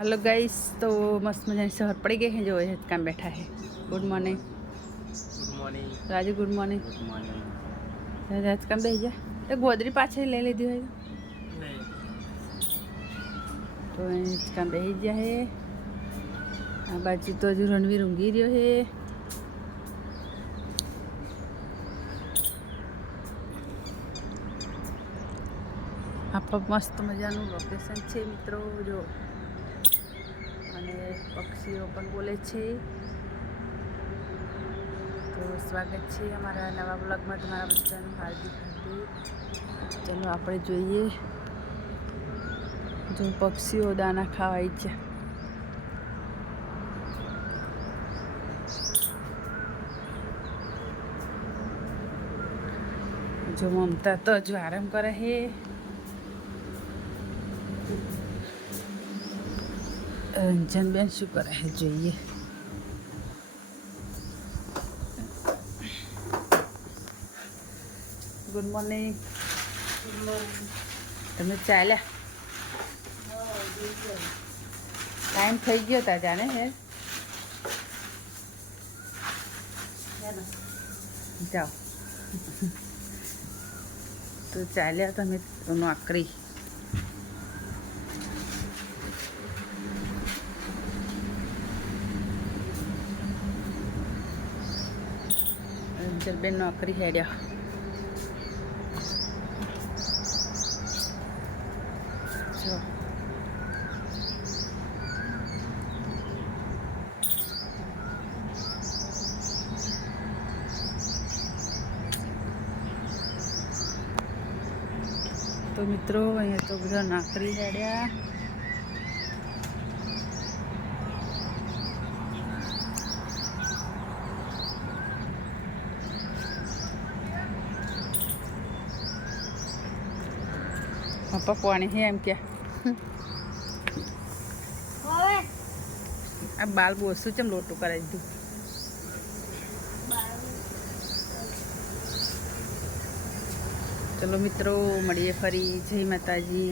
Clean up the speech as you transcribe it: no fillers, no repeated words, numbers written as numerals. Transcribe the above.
Hello guys. तो मस्त मजा से हर पड़ी गए हैं जो है काम बैठा है। Good morning. Good morning. Raju good morning. Good morning. Raj काम बेच जा तो गोदरी पाछे ले लीधी है नहीं तो काम बेच जा है। आ बाजू तो हजू रणवीर ઊંઘી રહ્યો है। आप मस्त मजाનું લોકેશન છે મિત્રો જો અને પક્ષીઓ પણ બોલે છે। તો સ્વાગત છે અમારા નવા બ્લોગમાં તમારા બધાનું હાર્દિક હાર્દિક। ચલો આપણે જોઈએ જો પક્ષીઓ દાણા ખાવા ઈચ્છા। जो ममता तो जो आराम करे है। रंजन बेन शू करे है જોઈએ। Good morning. તમે ચાલ્યા टाइम થઈ ગયો તા જાણે હે જાઓ તો ચાલ્યા તમે નોકરી। રંજન બેન નોકરી હેડ્યા। જો तो मित्रों अँ तो बधा नौकरी हेड्या। पप्पा पानी है एम क्या अब बाल बोसू चम लोटू कर दू। चलो मित्रों મળીએ ફરી। જય માતાજી।